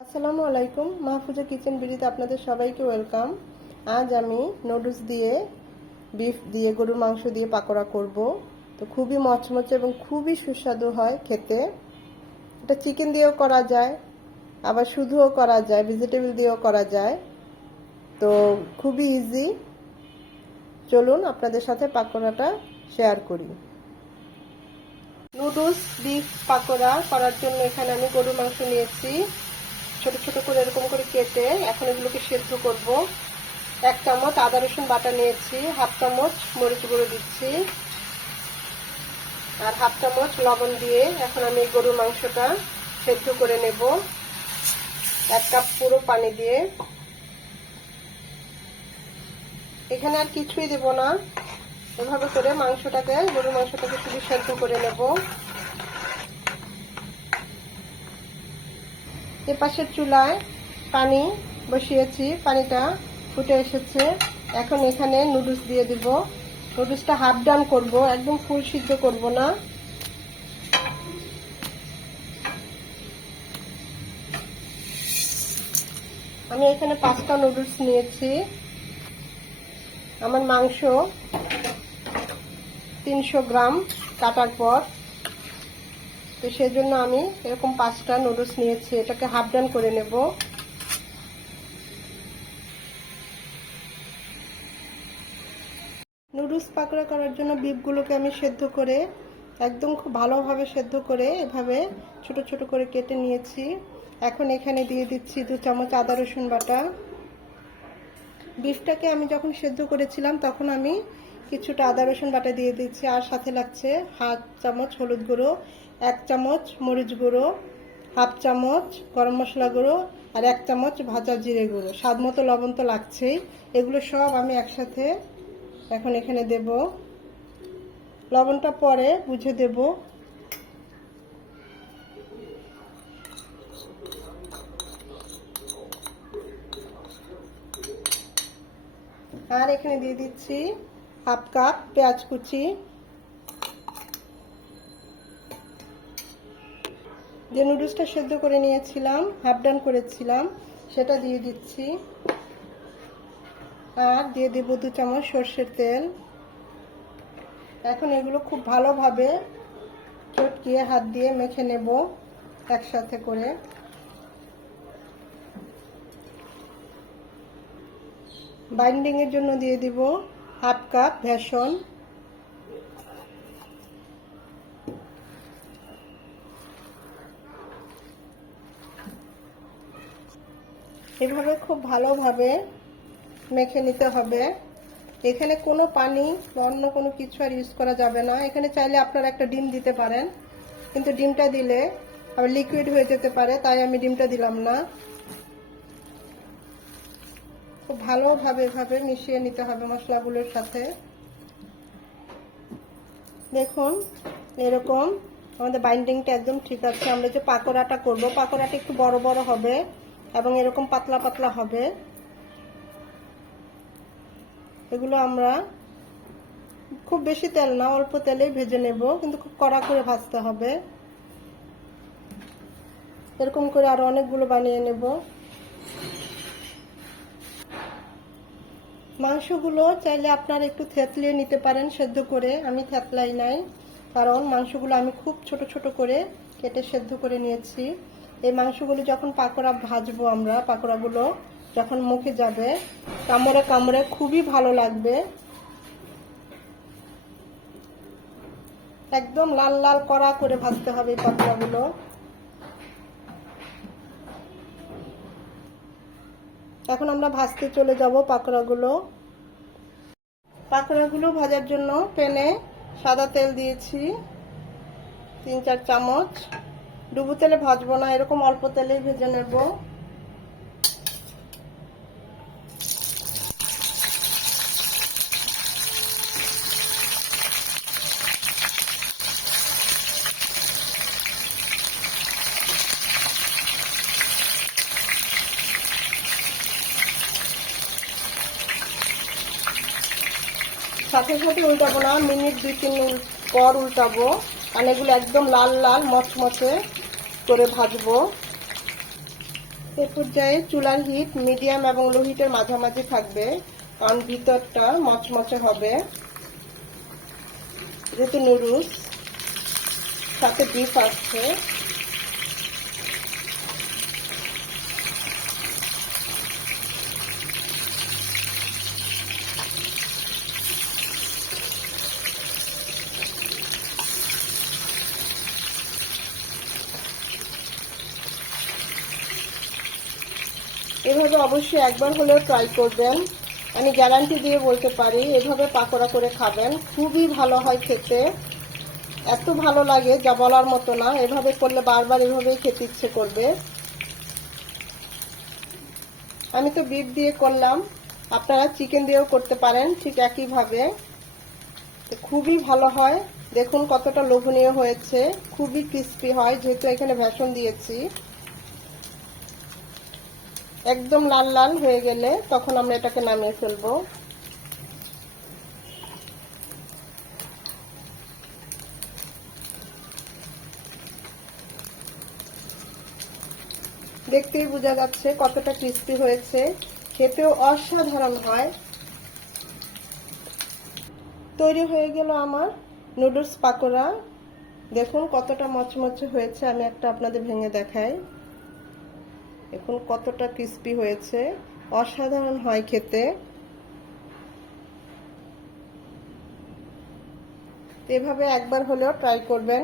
আসসালামু আলাইকুম, মাহফুজা কিচেন বিড়িতে আপনাদের সবাইকে ওয়েলকাম। আজ আমি নুডলস দিয়ে, বিফ দিয়ে, গরুর মাংস দিয়ে পাকোড়া করব। তো খুবই মচমচে এবং খুবই সুস্বাদু হয় খেতে। এটা চিকেন দিয়েও করা যায়, আবার শুধুও করা যায়, ভেজিটেবল দিয়েও করা যায়। তো খুবই ইজি চলুন আপনাদের সাথে পাকোড়াটা শেয়ার করি। নুডলস, বিফ, পাকোড়া করার জন্য এখানে আমি গরুর মাংস নিয়েছি। ছোট ছোট করে এরকম করে কেটে এখন এগুলোকে সেদ্ধ করব। এক চামচ আদা রসুন বাটা নিয়েছি, হাফ চামচ মরিচ গুঁড়ো দিচ্ছি, আর হাফ চামচ লবণ দিয়ে এখন আমি গরুর মাংসটা সেদ্ধ করে নেব। এক কাপ পুরো পানি দিয়ে। এখানে আর কিছুই দেব না। এভাবে করে মাংসটাকে, গরুর মাংসটাকে শুধু সেদ্ধ করে নেব। এপাশের চুলায় পানি বসিয়েছি, পানিটা ফুটে এসেছে। এখন এখানে নুডলস দিয়ে দিব। নুডলসটা হাফ ডান করব, একদম ফুল সিদ্ধ করব না। আমি এখানে পাঁচটা নুডলস নিয়েছি। আমার মাংস তিনশো গ্রাম কাটার পর তো সেজন্য আমি এরকম পাঁচটা নুডলস নিয়েছি, এটাকে হাফ ডান করে নেব। নুডলস পাকোড়া করার জন্য বিফগুলোকে আমি সেদ্ধ করে, একদম খুব ভালোভাবে সেদ্ধ করে এভাবে ছোট ছোট করে কেটে নিয়েছি। এখন এখানে দিয়ে দিচ্ছি দু চামচ আদা রসুন বাটা। বিফটাকে আমি যখন সেদ্ধ করেছিলাম, তখন আমি কিছুটা আদা রসুন বাটা দিয়ে দিচ্ছি, আর সাথে লাগছে হাফ চামচ হলুদ গুঁড়ো, এক চামচ মরিচ গুঁড়ো, হাফ চামচ গরম মশলা গুঁড়ো, আর এক চামচ ভাজা জিরে গুঁড়ো। স্বাদ মতো লবণ তো লাগছেই। এগুলো সব আমি একসাথে এখন এখানে দেব। লবণটা পরে বুঝে দেব। আর এখানে দিয়ে দিচ্ছি হাফ কাপ পেঁয়াজ কুচি। যে নুডলসটা সেদ্ধ করে নিয়েছিলাম হাফ ডান করেছিলাম, সেটা দিয়ে দিচ্ছি। আর দিয়ে দেবো দু চামচ সর্ষের তেল। এখন এগুলো খুব ভালোভাবে চটকিয়ে হাত দিয়ে মেখে নেব একসাথে করে। বাইন্ডিংয়ের জন্য দিয়ে দিব হাফ কাপ ভেসন এভাবে খুব ভালোভাবে মেখে নিতে হবে। এখানে কোনো পানি বা অন্য কোনো কিছু আর ইউজ করা যাবে না। এখানে চাইলে আপনারা একটা ডিম দিতে পারেন। কিন্তু ডিমটা দিলে আবার লিকুইড হয়ে যেতে পারে, তাই আমি ডিমটা দিলাম না। খুব ভালোভাবে এভাবে মিশিয়ে নিতে হবে মশলাগুলোর সাথে। দেখুন, এরকম আমাদের বাইন্ডিংটা একদম ঠিক আছে। আমরা যে পাকোড়াটা করব, পাকোড়াটা একটু বড় বড় হবে এবং এরকম পাতলা পাতলা হবে। এগুলো আমরা খুব বেশি তেল না, অল্প তেলেই ভেজে নেব, কিন্তু খুব কড়া করে ভাজতে হবে। এরকম করে আরও অনেকগুলো বানিয়ে নেব। মাংসগুলো চাইলে আপনারা একটু থেতলিয়ে নিতে পারেন সেদ্ধ করে, আমি থেতলাই নাই, কারণ মাংসগুলো আমি খুব ছোট ছোট করে কেটে সেদ্ধ করে নিয়েছি। এই মাংসগুলো যখন পাকোড়া ভাজবো আমরা, পাকোড়াগুলো যখন মুখে যাবে, কামড়ে কামড়ে খুবই ভালো লাগবে। একদম লাল লাল কড়া করে ভাজতে হবে এই পাকোড়াগুলো। এখন আমরা ভাজতে চলে যাব পাকোড়াগুলো। পাকোড়াগুলো ভাজার জন্য প্যানে সাদা তেল দিয়েছি, তিন চার চামচ। ডুবু তেলে ভাজবো না, এরকম অল্প তেলেই ভেজে নেব। সাথে সাথে উল্টাবো না, মিনিট দুই তিন পর উল্টাবো। কারণ এগুলো একদম লাল লাল মচমচে করে ভাজবো। এ পর্যায়ে চুলার হিট মিডিয়াম এবং লো হিটের মাঝামাঝি থাকবে। কারণ ভিতরটা মচমচে হবে। যেহেতু নুডলস সাথে বিফ আসছে এভাবে অবশ্যই একবার হলেও ট্রাই করবেন। আমি গ্যারান্টি দিয়ে বলতে পারি, এভাবে পাকোড়া করে খাবেন। খুবই ভালো হয় খেতে। এত ভালো লাগে যা বলার মতো না। এভাবে করলে বারবার এভাবেই খেতে ইচ্ছে করবে। আমি তো বিফ দিয়ে করলাম। আপনারা চিকেন দিয়েও করতে পারেন, ঠিক একইভাবে। খুবই ভালো হয়। দেখুন কতটা লোভনীয় হয়েছে। খুবই ক্রিস্পি হয়, যেহেতু এখানে ভেষণ দিয়েছি। একদম লাল লাল হয়ে গেলে তখন আমরা এটাকে নামিয়ে ফেলব। দেখতেই বোঝা যাচ্ছে কতটা ক্রিস্পি হয়েছে। খেতেও অসাধারণ হয়। তৈরি হয়ে গেল আমার নুডলস পাকোড়া। দেখুন কতটা মচমচে হয়েছে, আমি একটা আপনাদের ভেঙে দেখাই। এখন কতটা ক্রিস্পি হয়েছে? অসাধারণ হয় খেতে। এভাবে একবার হলেও ট্রাই করবেন।